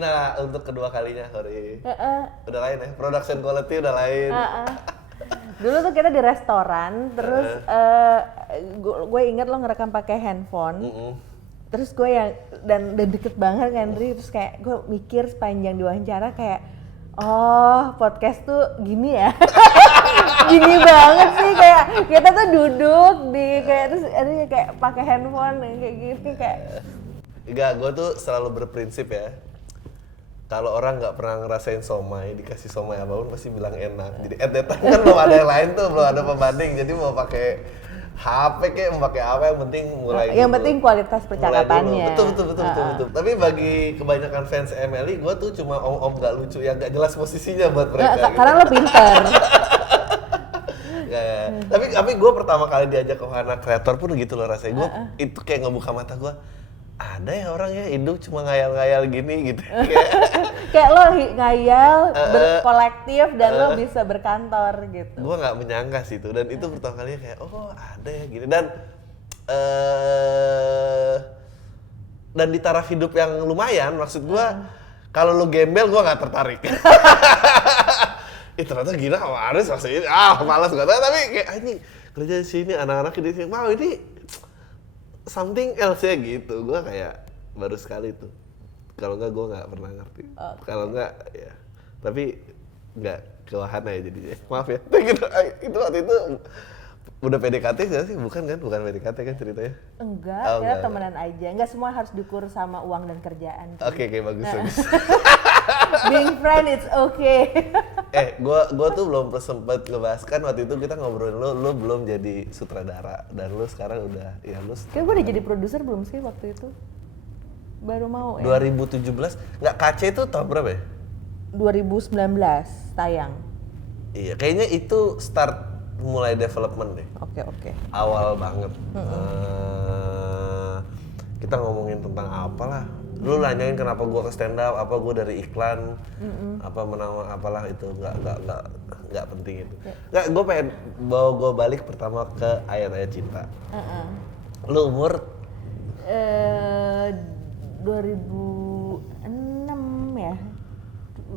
Gina untuk kedua kalinya, sorry. Udah lain ya, production quality udah lain. Dulu tuh kita di restoran, terus gue inget lo ngerekam pakai handphone. Terus gue yang dan deket banget kan Dri, terus kayak gue mikir sepanjang diwawancara kayak oh podcast tuh gini ya. Gini banget sih, kayak kita tuh duduk di kayak terus ada kayak pakai handphone kayak gitu kayak. Enggak, gue tuh selalu berprinsip ya. Kalau orang nggak pernah ngerasain somai, dikasih somai apapun pasti bilang enak. Jadi at that time kan belum ada yang lain tuh, belum ada pembanding. Jadi mau pakai HP kayak mau pakai apa, yang penting mulai Yang dulu. penting kualitas percakapannya. Betul. Tapi bagi kebanyakan fans Emily, gue tuh cuma om-om nggak lucu yang nggak jelas posisinya buat mereka. Gitu. Karena lo pinter. Ya. Tapi gue pertama kali diajak ke wahana kreator pun gitu loh rasanya. Gue itu kayak ngebuka mata gue. Ada ya orang ya hidup cuma ngayal-ngayal gini gitu. Kayak lo ngayal, berkolektif dan lo bisa berkantor gitu. Gue nggak menyangka sih itu, dan itu pertama kalinya kayak oh ada ya gini, dan di taraf hidup yang lumayan, maksud gue kalau lo gembel gue nggak tertarik. Ternyata gila harus maksudnya malas gue, tapi kayak ini kerja di sini anak-anak di sini mau ini something else ya gitu. Gue kayak baru sekali tuh, kalau nggak gue nggak pernah ngerti. Kalau nggak ya, tapi nggak ke wahana ya jadinya, maaf ya. Itu waktu itu udah PDKT nggak sih? Bukan PDKT kan ceritanya? Enggak, kita temenan aja. Enggak semua harus diukur sama uang dan kerjaan. Oke, bagus. Being friend it's okay. Gue tuh belum sempet ngebahas kan waktu itu kita ngobrolin lu belum jadi sutradara dan lu sekarang udah ya lu. Kayak gue udah jadi produser belum sih waktu itu? Baru mau ya. 2017 nggak KC itu tahun berapa ya? 2019 tayang. Iya, kayaknya itu start mulai development deh. Oke. Awal banget. Kita ngomongin tentang apalah. Lu nanyain kenapa gua ke stand up, apa gua dari iklan, apa menang apalah itu nggak penting itu. Nggak, gua pengen bawa gua balik pertama ke Ayat-Ayat Cinta. Lu umur 2006 ya.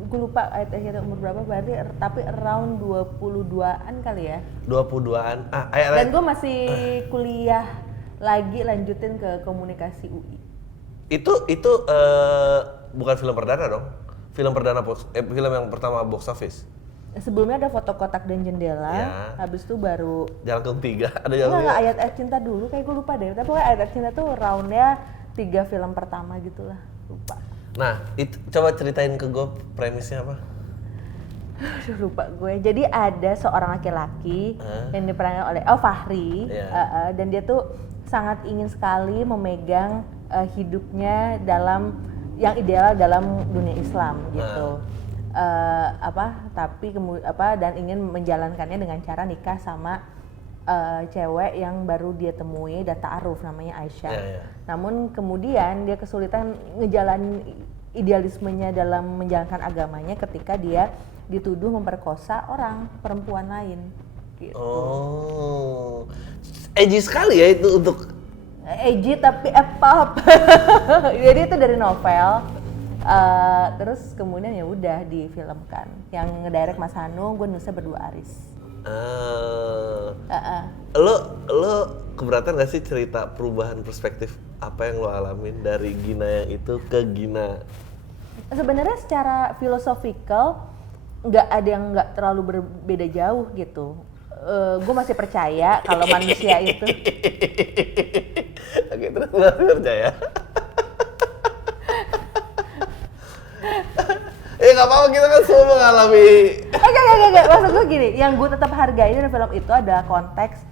Gue lupa Ayat-Ayat umur berapa, berarti tapi around 22-an kali ya. 22-an. Dan gue masih kuliah lagi lanjutin ke komunikasi UI. Itu bukan film perdana dong? Film yang pertama box office. Sebelumnya ada Foto Kotak dan Jendela, ya. Habis itu baru Jalan 3, ada Jalan 3. Ayat-Ayat Cinta dulu, kayak gue lupa deh. Tapi pokoknya Ayat-Ayat Cinta tuh roundnya 3 film pertama gitulah, lupa. Nah, itu coba ceritain ke gue premisnya apa? Lupa gue. Jadi ada seorang laki-laki yang diperankan oleh Fahri, dan dia tuh sangat ingin sekali memegang hidupnya dalam yang ideal dalam dunia Islam gitu. Tapi dan ingin menjalankannya dengan cara nikah sama cewek yang baru dia temui, dan ta'aruf namanya Aisyah. Namun kemudian dia kesulitan ngejalanin idealismenya dalam menjalankan agamanya ketika dia dituduh memperkosa perempuan lain gitu. Oh. Edgy sekali ya itu untuk edgy tapi pop. Jadi itu dari novel. Terus kemudian ya udah difilmkan. Yang ngedirect Mas Hanung, gue nulisnya berdua Aris. Lo keberatan gak sih cerita perubahan perspektif apa yang lo alamin dari Gina yang itu ke Gina? Sebenarnya secara filosofikal nggak ada yang nggak terlalu berbeda jauh gitu. Gue masih percaya kalau manusia itu. Oke, terus lo percaya? Nggak apa-apa, kita kan semua mengalami. Oke. Maksud gue gini, yang gue tetap hargai dari film itu adalah konteks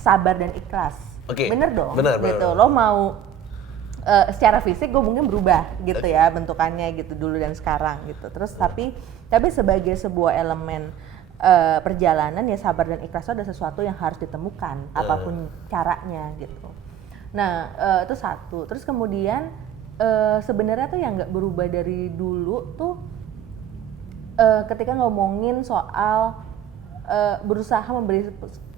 sabar dan ikhlas. Oke. Bener dong. Bener. Lo mau secara fisik gue mungkin berubah gitu ya bentukannya gitu dulu dan sekarang gitu. Terus tapi sebagai sebuah elemen perjalanan ya sabar dan ikhlas itu ada sesuatu yang harus ditemukan apapun caranya gitu. Nah itu satu. Terus kemudian sebenarnya tuh yang nggak berubah dari dulu tuh ketika ngomongin soal berusaha memberi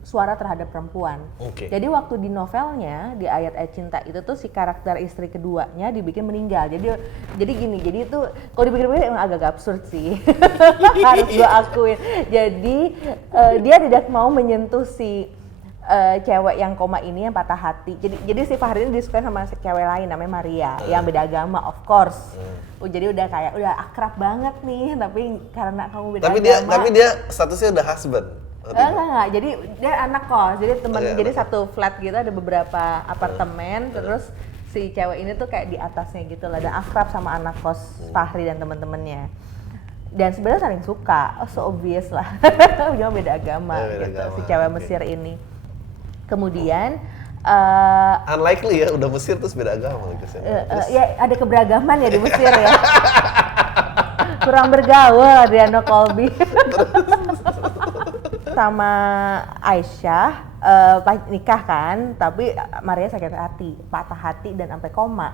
suara terhadap perempuan. Oke. Jadi waktu di novelnya di Ayat-Ayat Cinta itu tuh si karakter istri keduanya dibikin meninggal. Jadi gini, jadi itu kalau dipikir-pikir emang agak absurd sih. Harus gue akuin. Jadi dia tidak mau menyentuh si cewek yang koma ini yang patah hati. Jadi si Fahri ini disukai sama si cewek lain namanya Maria yang beda agama of course. Jadi udah akrab banget nih, tapi karena kamu beda agama. Tapi dia statusnya udah husband. Enggak. Jadi dia anak kos. Jadi temen Iya, jadi anak satu flat gitu ada beberapa apartemen terus si cewek ini tuh kayak di atasnya gitu lah dan akrab sama anak kos Fahri dan temen-temennya. Dan sebenarnya saling suka, so obvious lah. Cuma beda agama Beda gitu agama, si cewek oke. Mesir ini. Kemudian Unlikely ya, udah Mesir terus beda agama gitu. ya ada keberagaman ya di Mesir ya. Kurang bergaul Adriano Colby. Sama Aisyah nikah kan, tapi Maria sakit hati, patah hati dan sampai koma.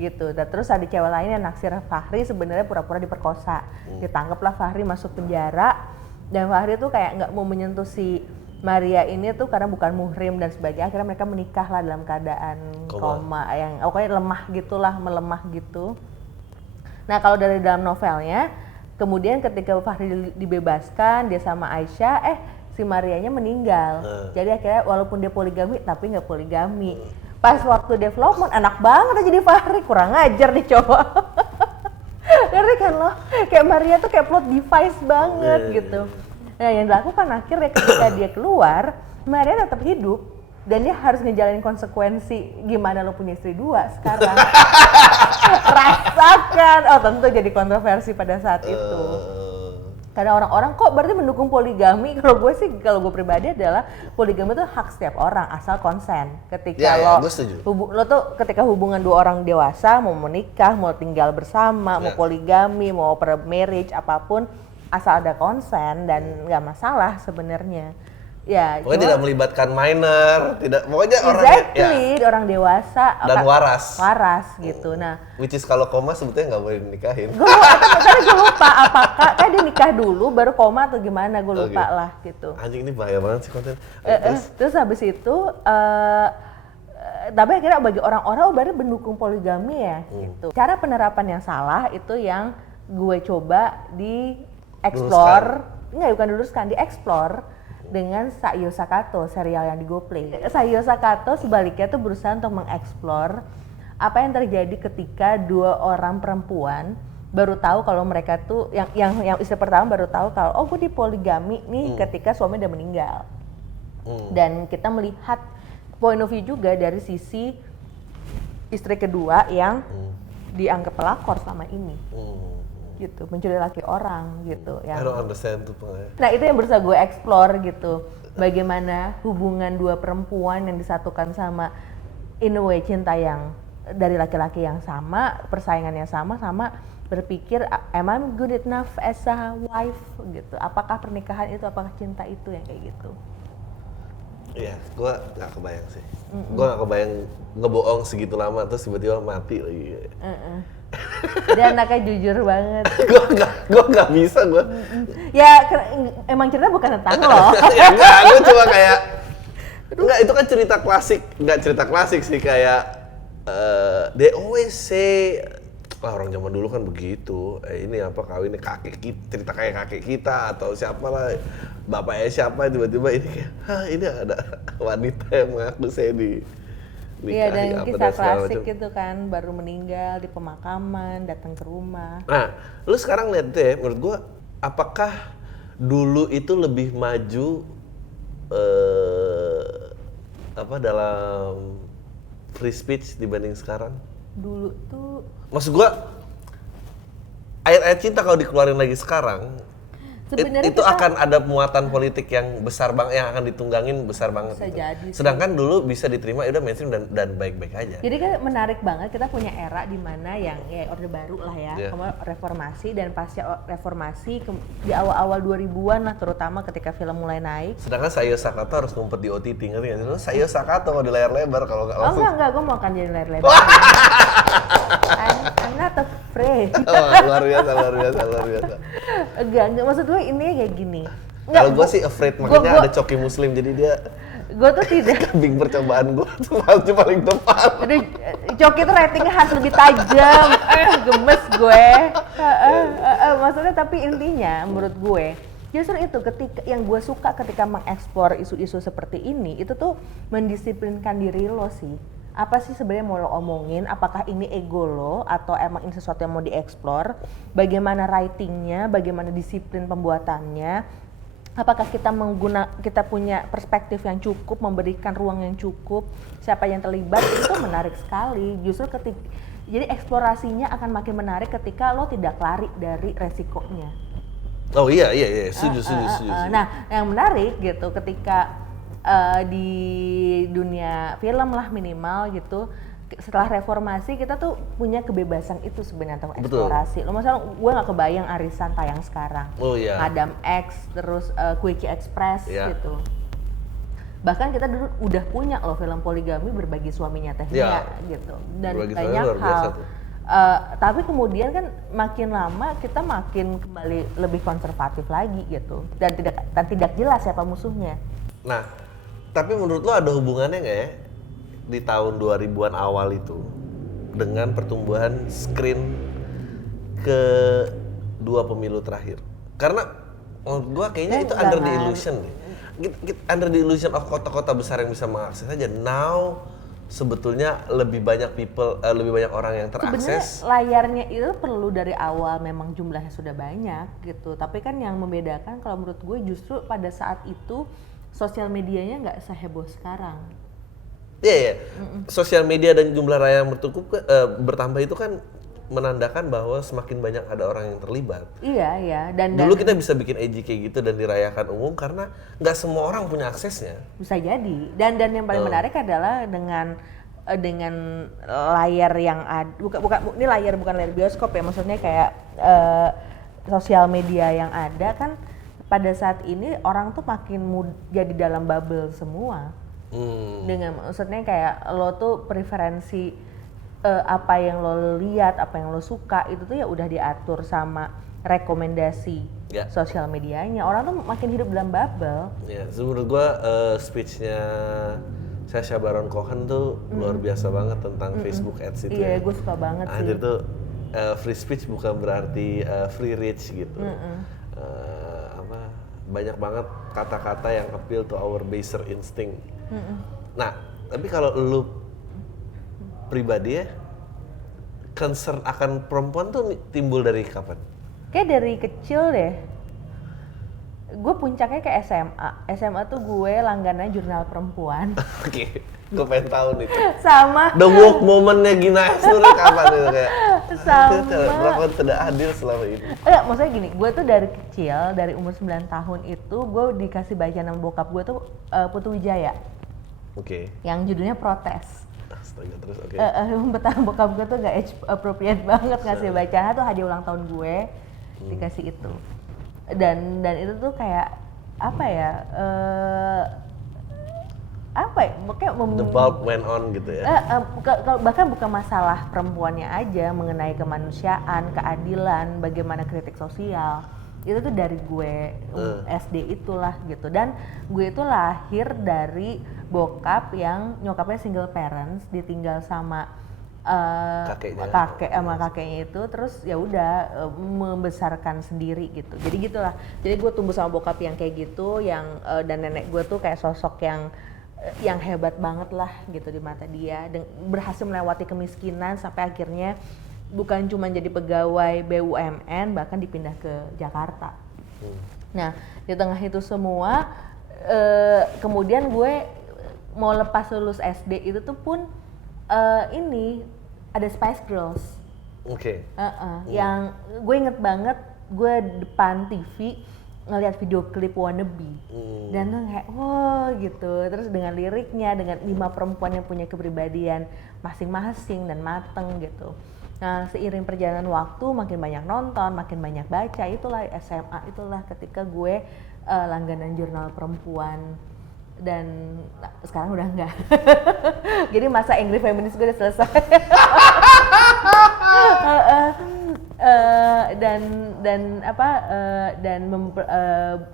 Gitu. Dan terus ada cewek lain yang naksir Fahri sebenarnya pura-pura diperkosa. Ditangkaplah Fahri masuk penjara dan Fahri tuh kayak nggak mau menyentuh si Maria ini tuh karena bukan muhrim dan sebagainya. Akhirnya mereka menikah lah dalam keadaan koma yang pokoknya lemah gitulah, melemah gitu. Nah kalau dari dalam novelnya, kemudian ketika Fahri dibebaskan, dia sama Aisyah, si Marianya meninggal. Jadi akhirnya walaupun dia poligami, tapi nggak poligami. Pas waktu development, enak banget aja jadi Fahri, kurang ajar nih cowok. Ngerti kan lo? Kayak Maria tuh kayak plot device banget gitu. Nah yang dilakukan akhirnya ketika dia keluar, Maria tetap hidup. Dan dia harus ngejalanin konsekuensi gimana lo punya istri dua sekarang. Rasakan. Oh tentu jadi kontroversi pada saat itu. Karena orang-orang kok berarti mendukung poligami. Kalau gue pribadi adalah poligami itu hak setiap orang asal konsen. Ketika lo tuh ketika hubungan dua orang dewasa mau menikah, mau tinggal bersama, mau poligami, mau marriage apapun, asal ada konsen dan nggak masalah sebenarnya. Ya, pokoknya tidak melibatkan minor, pokoknya orang dewasa dan waras gitu. Nah, which is kalau koma sebetulnya nggak boleh dinikahin. Gue lupa apakah kayak dia nikah dulu baru koma atau gimana, gue lupa lah gitu. Anjing ini bahaya banget sih konten. Terus habis itu tapi akhirnya bagi orang-orang berarti mendukung poligami ya gitu. Cara penerapan yang salah itu yang gue coba di explore, bukan diluruskan, di explore dengan Saiyo Sakato, serial yang di GoPlay. Saiyo Sakato sebaliknya tuh berusaha untuk mengeksplor apa yang terjadi ketika dua orang perempuan baru tahu kalau mereka tuh yang istri pertama baru tahu kalau gue di poligami nih ketika suami udah meninggal. Dan kita melihat point of view juga dari sisi istri kedua yang dianggap pelakor selama ini. Gitu, mencuri laki orang gitu I yang don't understand tuh pengen. Nah itu yang berusaha gue explore gitu, bagaimana hubungan dua perempuan yang disatukan sama in a way cinta yang dari laki-laki yang sama, persaingan yang sama berpikir am I good enough as a wife gitu, apakah pernikahan itu, apakah cinta itu yang kayak gitu. Iya, gue nggak kebayang sih. Gue nggak kebayang ngebohong segitu lama terus tiba-tiba mati lagi. Dia anaknya jujur banget. gue nggak bisa gue. Ya emang cerita bukan tentang lo. Ya enggak, gue cuma kayak enggak, itu kan cerita klasik sih kayak they always say orang zaman dulu kan begitu. Ini apa kawin ini kakek kita, cerita kayak kakek kita atau siapa lah, bapaknya siapa, tiba-tiba ini kayak ini ada wanita yang mengaku saya di iya, dan kisah klasik gitu kan, baru meninggal di pemakaman, datang ke rumah. Nah, lu sekarang lihat deh, menurut gua apakah dulu itu lebih maju dalam free speech dibanding sekarang? Dulu tuh maksud gua ayat-ayat cinta kalau dikeluarin lagi sekarang sebenarnya itu akan ada muatan politik yang besar banget, yang akan ditunggangin besar banget. Bisa jadi. Sedangkan dulu bisa diterima udah mainstream dan baik-baik aja. Jadi kan menarik banget, kita punya era di mana yang Orde Baru lah ya, reformasi dan pasca reformasi di awal-awal 2000-an lah terutama ketika film mulai naik. Sedangkan Saiyo Sakato harus ngumpet di OTT, ngerti nggak sih? Lu Saiyo Sakato kalau di layar lebar kalau nggak langsung. Enggak, gue mau akan jadi layar lebar. I'm not afraid. Luar biasa. Enggak, maksud gue ini kayak gini. Kalau gue sih afraid, makanya ada Coki Muslim, jadi dia gue tuh tidak kambing percobaan gue tuh paling depan. Aduh, Coki tuh ratingnya harus lebih tajam. Gemes gue. Maksudnya tapi intinya menurut gue justru itu ketika yang gue suka ketika mengeksplor isu-isu seperti ini itu tuh mendisiplinkan diri lo sih. Apa sih sebenarnya mau lo omongin? Apakah ini ego lo atau emang ini sesuatu yang mau dieksplor? Bagaimana writingnya? Bagaimana disiplin pembuatannya? Apakah kita punya perspektif yang cukup, memberikan ruang yang cukup, siapa yang terlibat, itu menarik sekali. Justru jadi eksplorasinya akan makin menarik ketika lo tidak lari dari resikonya. Oh iya, setuju. Nah, yang menarik gitu ketika di dunia film lah minimal gitu, setelah reformasi kita tuh punya kebebasan itu sebenarnya untuk eksplorasi. Lo misalnya gue nggak kebayang arisan tayang sekarang, Adam X, terus Quickie Express gitu. Bahkan kita dulu udah punya loh film poligami berbagi suaminya tehnya gitu, dan banyak hal. Tapi kemudian kan makin lama kita makin kembali lebih konservatif lagi gitu, dan tidak jelas siapa musuhnya. Nah, tapi menurut lo ada hubungannya nggak ya di tahun 2000-an awal itu dengan pertumbuhan screen ke dua pemilu terakhir? Karena menurut gua kayaknya itu under the illusion nih. Under the illusion of kota-kota besar yang bisa mengakses aja. Now sebetulnya lebih banyak orang yang terakses. Sebenarnya layarnya itu perlu dari awal, memang jumlahnya sudah banyak gitu. Tapi kan yang membedakan kalau menurut gue justru pada saat itu sosial medianya nggak seheboh sekarang. Iya. Sosial media dan jumlah layar yang bertambah itu kan menandakan bahwa semakin banyak ada orang yang terlibat. Iya. Dan dulu kita bisa bikin edgy kayak gitu dan dirayakan umum karena nggak semua orang punya aksesnya. Bisa jadi. Dan yang paling menarik adalah dengan layar yang ada, bukan ini layar bukan layar bioskop ya, maksudnya kayak sosial media yang ada kan pada saat ini orang tuh makin jadi dalam bubble semua. Dengan maksudnya kayak lo tuh preferensi apa yang lo lihat, apa yang lo suka itu tuh ya udah diatur sama rekomendasi sosial medianya. Orang tuh makin hidup dalam bubble. Ya, menurut gua speech-nya Sacha Baron Cohen tuh luar biasa banget tentang Facebook Ads itu. Iya, gue suka banget sih. Anjir tuh free speech bukan berarti free reach gitu. Banyak banget kata-kata yang appeal to our baser instinct. Nah, tapi kalau lu pribadi ya, concern akan perempuan tuh timbul dari kapan? Kayak dari kecil deh. Gue puncaknya ke SMA. SMA tuh gue langganan jurnal perempuan. Oke, gue pengen tahu nih. Sama. The woke moment-nya Gina sebenarnya kapan itu kayak? Sama. Kenapa tidak adil selama ini? Enggak, maksudnya gini, gue tuh dari kecil, dari umur 9 tahun itu gue dikasih baca nama bokap gue tuh Putu Wijaya. Oke. Yang judulnya Protes. Astaga, terus oke. Betapa bokap gue tuh gak age appropriate banget ngasih bacaan tuh hadiah ulang tahun gue, dikasih itu. Dan itu tuh kayak apa ya? Kayak The bulb went on gitu ya. Bahkan bukan masalah perempuannya aja, mengenai kemanusiaan, keadilan, bagaimana kritik sosial. Itu tuh dari gue SD itulah gitu. Dan gue itu lahir dari bokap yang nyokapnya single parents, ditinggal sama kakeknya itu, terus ya udah membesarkan sendiri gitu. Jadi gitulah. Jadi gue tumbuh sama bokap yang kayak gitu, yang dan nenek gue tuh kayak sosok yang hebat banget lah gitu di mata dia, berhasil melewati kemiskinan sampai akhirnya bukan cuma jadi pegawai BUMN, bahkan dipindah ke Jakarta. Nah, di tengah itu semua kemudian gue mau lepas lulus SD itu tuh pun ini ada Spice Girls. Oke. Yang gue inget banget, gue depan TV ngelihat video klip Wannabe dan tuh kayak wow gitu, terus dengan liriknya, dengan 5 perempuan yang punya kepribadian masing-masing dan mateng gitu. Nah, seiring perjalanan waktu makin banyak nonton, makin banyak baca, itulah SMA, itulah ketika gue langganan jurnal perempuan. Dan sekarang udah enggak. Jadi masa angry feminis gue udah selesai.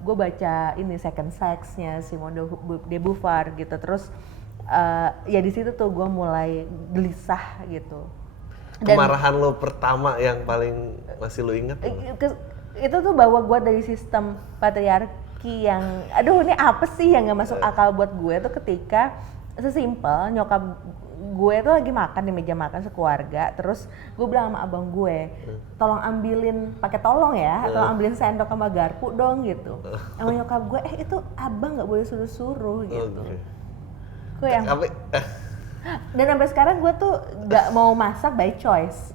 Gue baca ini Second Sex-nya Simone de Beauvoir gitu. Terus ya di situ tuh gue mulai gelisah gitu. Kemarahan lo pertama yang paling masih lo ingat? Itu tuh bahwa gue dari sistem patriarki yang, aduh ini apa sih yang gak masuk akal buat gue tuh ketika sesimpel nyokap gue tuh lagi makan di meja makan sekeluarga, terus gue bilang sama abang gue, tolong ambilin, pakai tolong ya, tolong ambilin sendok sama garpu dong gitu. Sama nyokap gue, itu abang nggak boleh suruh-suruh gitu. Gue yang dan sampai sekarang gue tuh nggak mau masak by choice.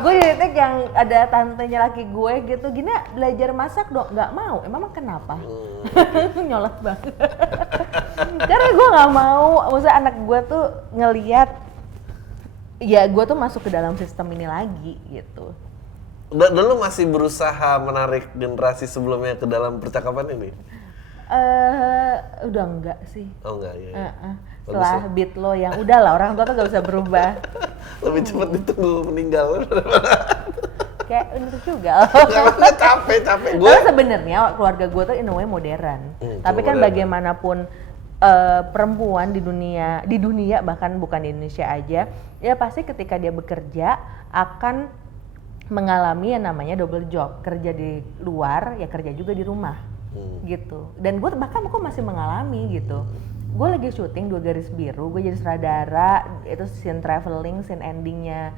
Gue di titik yang ada tantenya laki gue gitu, Gina belajar masak dong, nggak mau. Emang kenapa? Nyolot banget. Karena gue nggak mau, maksudnya anak gue tuh ngelihat, ya gue tuh masuk ke dalam sistem ini lagi gitu. Dan lu masih berusaha menarik generasi sebelumnya ke dalam percakapan ini? Udah enggak sih. Oh enggak ya. Setelah beat lo yang udahlah, orang tua tuh gak bisa berubah. Lebih cepat ditunggu meninggal. Kayak itu juga. Capek. Tapi sebenarnya keluarga gue tuh in a way modern. Tapi kan modern. Bagaimanapun perempuan di dunia bahkan bukan di Indonesia aja, ya pasti ketika dia bekerja akan mengalami yang namanya double job, kerja di luar ya kerja juga di rumah. Gitu. Dan gue bahkan masih mengalami gitu. Gue lagi syuting 2 Garis Biru, gue jadi sutradara, itu scene traveling, scene endingnya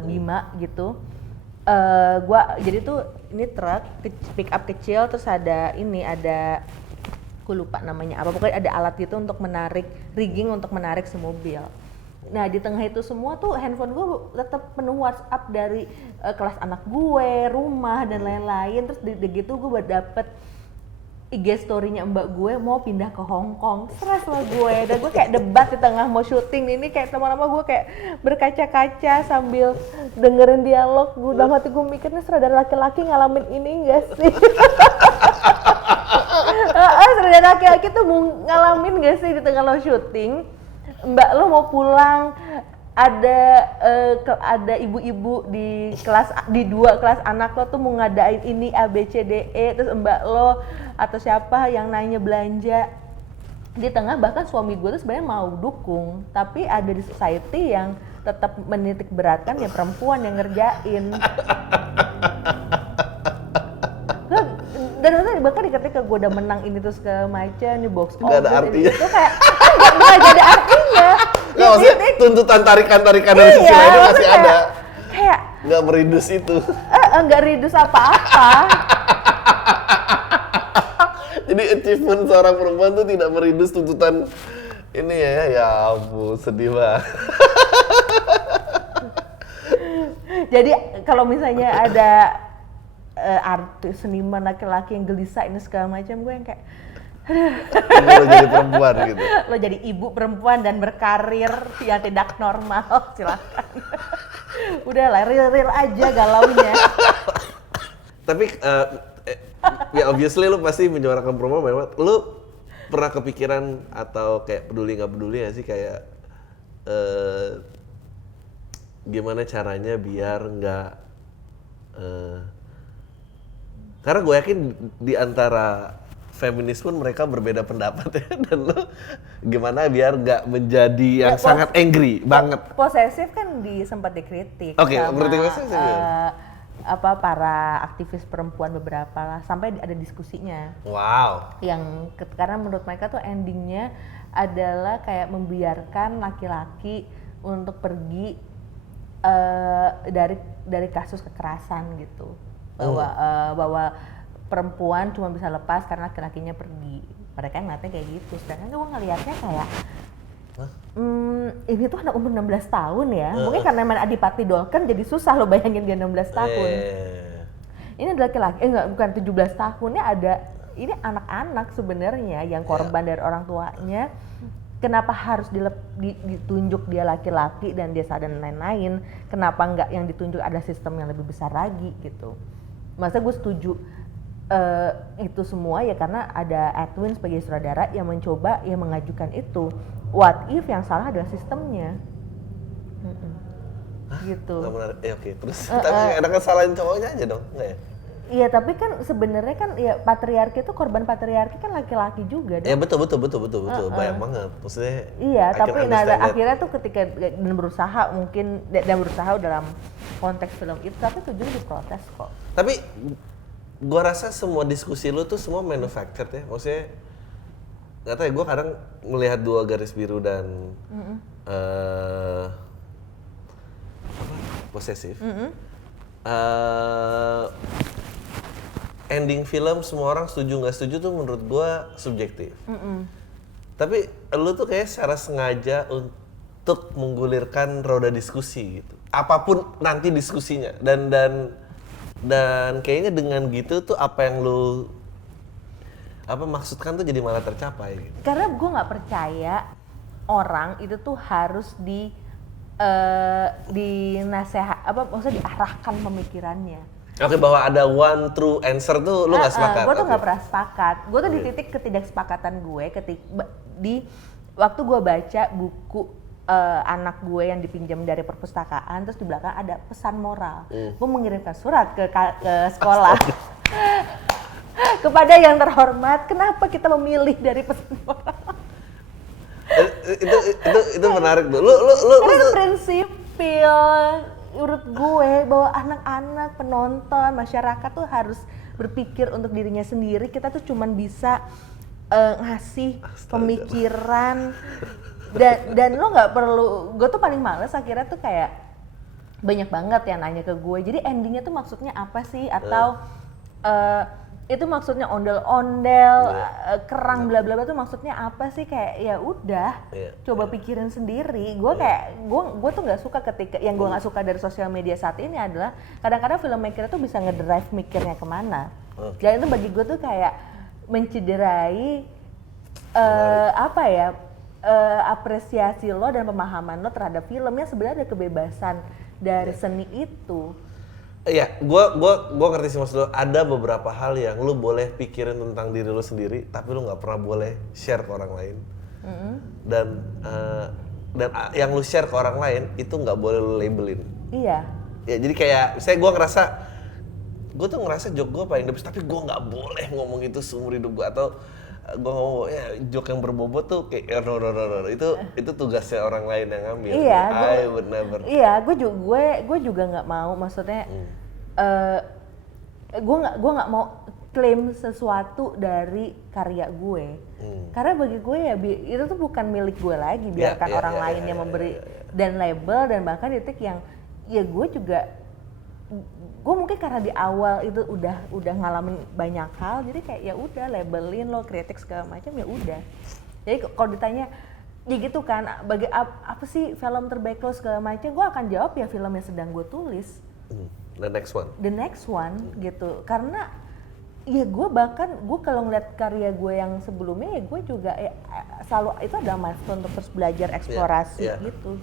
Bima gitu. Jadi tuh ini truk pick up kecil, terus ada gue lupa namanya apa, pokoknya ada alat gitu untuk menarik rigging untuk menarik si mobil. Nah di tengah itu semua tuh handphone gue tetap penuh WhatsApp dari kelas anak gue, rumah dan lain-lain. Terus gitu gue dapet IG story-nya mbak gue mau pindah ke Hong Kong, stres lah gue. Dan gue kayak debat di tengah mau syuting ini, kayak lama-lama gue kayak berkaca-kaca sambil dengerin dialog. Gue dalam hati gue mikirnya sutradara laki-laki ngalamin ini enggak sih? Sutradara laki-laki tuh mau ngalamin gak sih di tengah lo syuting? Mbak lo mau pulang, ada ibu-ibu di 2 kelas anak lo tuh mau ngadain ini A B C D E, terus mbak lo atau siapa yang nanya belanja di tengah. Bahkan suami gue tuh sebenarnya mau dukung, tapi ada di society yang tetap menitik beratkan ya perempuan yang ngerjain. Dan bahkan ketika gue udah menang ini terus ke macam nih box office, gak ada artinya. Itu kayak gak ada artinya. Nggak, maksudnya tuntutan tarikan dari sisi lainnya masih ada. Kayak nggak meridus itu. Nggak ridus apa-apa. Jadi achievement seorang perempuan tuh tidak meridus tuntutan ini ya ampun, sedih banget. Jadi kalau misalnya ada artis seniman laki-laki yang gelisah ini segala macam, gue yang kayak lo jadi perempuan gitu. Lo jadi ibu perempuan dan berkarir yang tidak normal, silakan. Udahlah, real aja galaunya. Tapi ya obviously lo pasti menyuarakan perempuan banget. Lo pernah kepikiran atau kayak peduli nggak peduli nggak sih kayak gimana caranya biar nggak karena gue yakin di antara feminis pun mereka berbeda pendapat ya, dan lo gimana biar nggak menjadi yang sangat angry banget. Posesif kan sempat dikritik sama para aktivis perempuan beberapa lah, sampai ada diskusinya. Wow. Karena menurut mereka tuh endingnya adalah kayak membiarkan laki-laki untuk pergi dari kasus kekerasan gitu. Bahwa perempuan cuma bisa lepas karena laki-lakinya pergi. Mereka ngeliatnya kayak gitu. Sedangkan gue ngeliatnya kayak ini tuh anak umur 16 tahun ya. Mungkin karena main Adipati Dolken jadi susah lo bayangin dia 16 tahun. Ini adalah laki-laki, bukan 17 tahunnya, ini anak-anak sebenarnya yang korban dari orang tuanya. Kenapa harus ditunjuk dia laki-laki dan dia sadar dan lain-lain? Kenapa enggak yang ditunjuk ada sistem yang lebih besar lagi gitu? Masa gue setuju itu semua ya karena ada Edwin sebagai sutradara yang mencoba yang mengajukan itu. What if yang salah adalah sistemnya? gitu. Nggak menarik. Oke. Terus tapi enakan salahin cowoknya aja dong, nggak ya? Iya, tapi kan sebenarnya kan ya patriarki itu korban patriarki kan laki-laki juga. Ya betul. Banyak banget. Maksudnya Iya, I can tapi understand that. akhirnya tuh ketika dan berusaha mungkin dan berusaha dalam konteks film itu, tapi tujuannya diprotes kok. Tapi gua rasa semua diskusi lu tuh semua manufactured ya. Maksudnya nggak tahu ya, gua kadang melihat dua garis biru dan posesif. Ending film semua orang setuju nggak setuju tuh menurut gua subjektif. Tapi lu tuh kayak secara sengaja untuk menggulirkan roda diskusi gitu. Apapun nanti diskusinya dan kayaknya dengan gitu tuh apa yang lu maksudkan tuh jadi malah tercapai gitu. Karena gue nggak percaya orang itu tuh harus maksudnya diarahkan pemikirannya. Oke, bahwa ada one true answer tuh lu nggak sepakat? Gue tuh nggak pernah sepakat. Gue tuh di titik ketidaksepakatan gue di waktu gue baca buku anak gue yang dipinjam dari perpustakaan, terus di belakang ada pesan moral. Gue mengirimkan surat ke sekolah kepada yang terhormat. Kenapa kita memilih dari pesan moral? itu menarik tuh. Lu Karena prinsipil menurut gue bahwa anak-anak, penonton, masyarakat tuh harus berpikir untuk dirinya sendiri. Kita tuh cuman bisa ngasih pemikiran dan lo nggak perlu. Gue tuh paling males akhirnya tuh kayak banyak banget yang nanya ke gue. Jadi endingnya tuh maksudnya apa sih? Atau itu maksudnya ondel-ondel, kerang bla bla bla tuh maksudnya apa sih? Kayak ya udah, coba pikirin sendiri. Gue kayak gue tuh nggak suka ketika yang gue nggak suka dari sosial media saat ini adalah kadang-kadang filmmaker tuh bisa ngedrive mikirnya kemana. Dan itu bagi gue tuh kayak mencederai apresiasi lo dan pemahaman lo terhadap filmnya. Sebenarnya ada kebebasan dari seni itu. Iya, gua ngerti sih maksud lu. Ada beberapa hal yang lu boleh pikirin tentang diri lu sendiri, tapi lu nggak pernah boleh share ke orang lain. Dan yang lu share ke orang lain itu nggak boleh lu labelin. Iya. Ya jadi kayak, misalnya gue tuh ngerasa joke gue paling the best, tapi gue nggak boleh ngomong itu seumur hidup gue, atau gue ngomong ya joke yang berbobot tuh kayak no. Itu tugasnya orang lain yang ngambil. Iya, I would never. Iya, gue juga nggak mau, maksudnya gue nggak mau klaim sesuatu dari karya gue. Karena bagi gue ya itu tuh bukan milik gue lagi, biarkan orang lain yang memberi dan label, dan bahkan di titik yang ya gue mungkin karena di awal itu udah ngalamin banyak hal, jadi kayak ya udah labelin lo, kritik segala macam, ya udah. Jadi kalau ditanya ya gitu kan, bagi apa sih film terbaik lo segala macam, gue akan jawab ya film yang sedang gue tulis. The next one gitu. Karena ya gue kalau ngeliat karya gue yang sebelumnya ya gue juga selalu itu ada milestone untuk terus belajar eksplorasi gitu.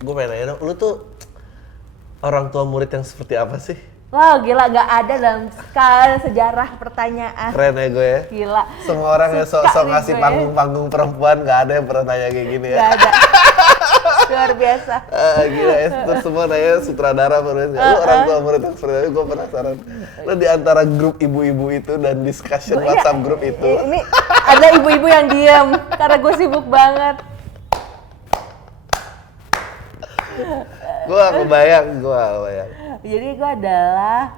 Gue pengen nanya dong, lu tuh orang tua murid yang seperti apa sih? Wah gila, gak ada dalam sejarah pertanyaan. Keren ya gue ya? Gila. Semua orang yang sok ngasih panggung-panggung perempuan, gak ada yang pernah tanya kayak gini ya? Gak ada. Luar biasa. Gila ya, terus semua nanya sutradara baru. Lu orang tua murid yang seperti apa? Gue penasaran. Lu di antara grup ibu-ibu itu dan discussion WhatsApp grup itu. Ini ada ibu-ibu yang diam karena gue sibuk banget. Gue gak kebayang. Jadi gue adalah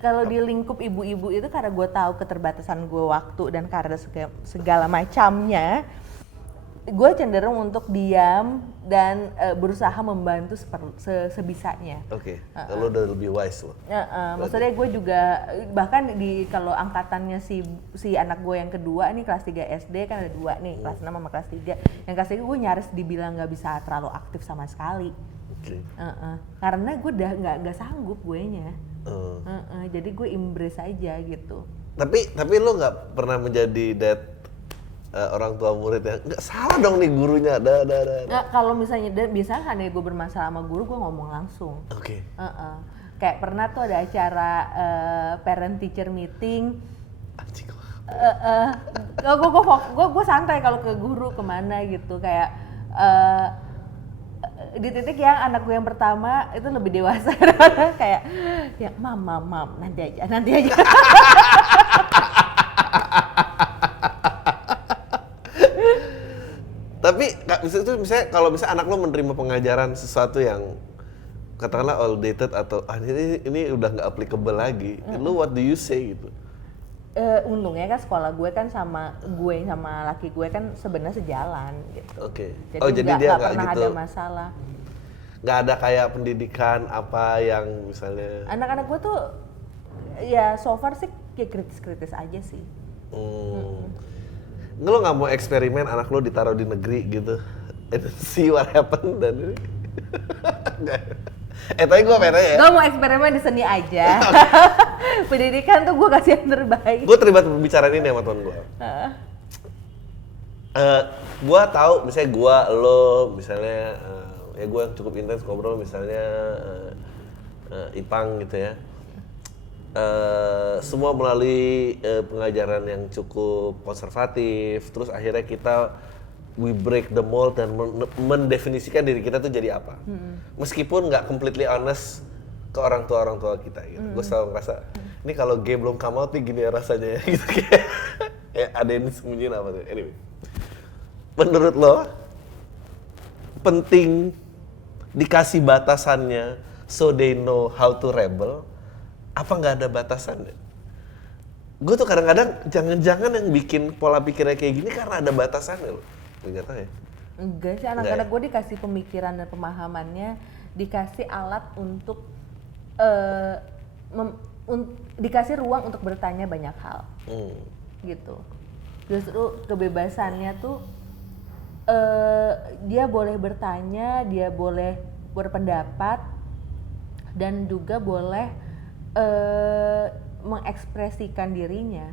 kalau di lingkup ibu-ibu itu, karena gue tahu keterbatasan gue waktu dan karena segala macamnya, gue cenderung untuk diam dan berusaha membantu sebisanya. Oke, lo udah lebih wise lo. Maksudnya gue juga bahkan kalau angkatannya si anak gue yang kedua nih kelas 3 SD kan ada 2 nih, kelas 6 sama kelas 3. Yang kelas 3 gue nyaris dibilang nggak bisa terlalu aktif sama sekali. Karena gue udah nggak sanggup guenya. Jadi gue embrace aja gitu. Tapi lo nggak pernah menjadi orang tua murid yang nggak salah dong nih gurunya. Nggak, kalau misalnya biasanya kan gue bermasalah sama guru, gue ngomong langsung. Oke. Kayak pernah tuh ada acara parent teacher meeting. Anjing. Gue santai kalau ke guru kemana gitu, kayak di titik yang anak gue yang pertama itu lebih dewasa kayak ya mam nanti aja Tapi misalnya kalau misalnya anak lo menerima pengajaran sesuatu yang katakanlah outdated atau ini udah nggak applicable lagi, lo what do you say gitu? Untungnya kan sekolah gue kan sama laki gue kan sebenarnya sejalan gitu. Oke. Jadi dia nggak pernah gitu, ada masalah. nggak ada kayak pendidikan apa yang misalnya. Anak-anak gue tuh ya so far sih kayak kritis-kritis aja sih. Lo nggak mau eksperimen anak lo ditaruh di negeri gitu, see what happen dan ini. Tapi gue pengen ya. Gue mau eksperimen di seni aja. Pendidikan tuh gue kasih yang terbaik. Gue terlibat pembicaraan ini sama teman gue. Gue tahu misalnya lo misalnya ya gue yang cukup intens ngobrol misalnya Ipang gitu ya. Semua melalui pengajaran yang cukup konservatif, terus akhirnya kita we break the mold dan mendefinisikan diri kita tuh jadi apa. Meskipun nggak completely honest ke orang tua kita gitu. Gue selalu ngerasa ini kalau game belum come out nih gini ya rasanya ya gitu kayak ada yang disembunyiin apa tuh. Anyway, menurut lo penting dikasih batasannya so they know how to rebel? Apa nggak ada batasannya? Gue tuh kadang-kadang jangan-jangan yang bikin pola pikirnya kayak gini karena ada batasannya loh. Nggak tahu ya. Enggak sih, anak-anak gue dikasih pemikiran dan pemahamannya, dikasih alat untuk dikasih ruang untuk bertanya banyak hal. Gitu. Justru kebebasannya tuh dia boleh bertanya, dia boleh berpendapat, dan juga boleh mengekspresikan dirinya.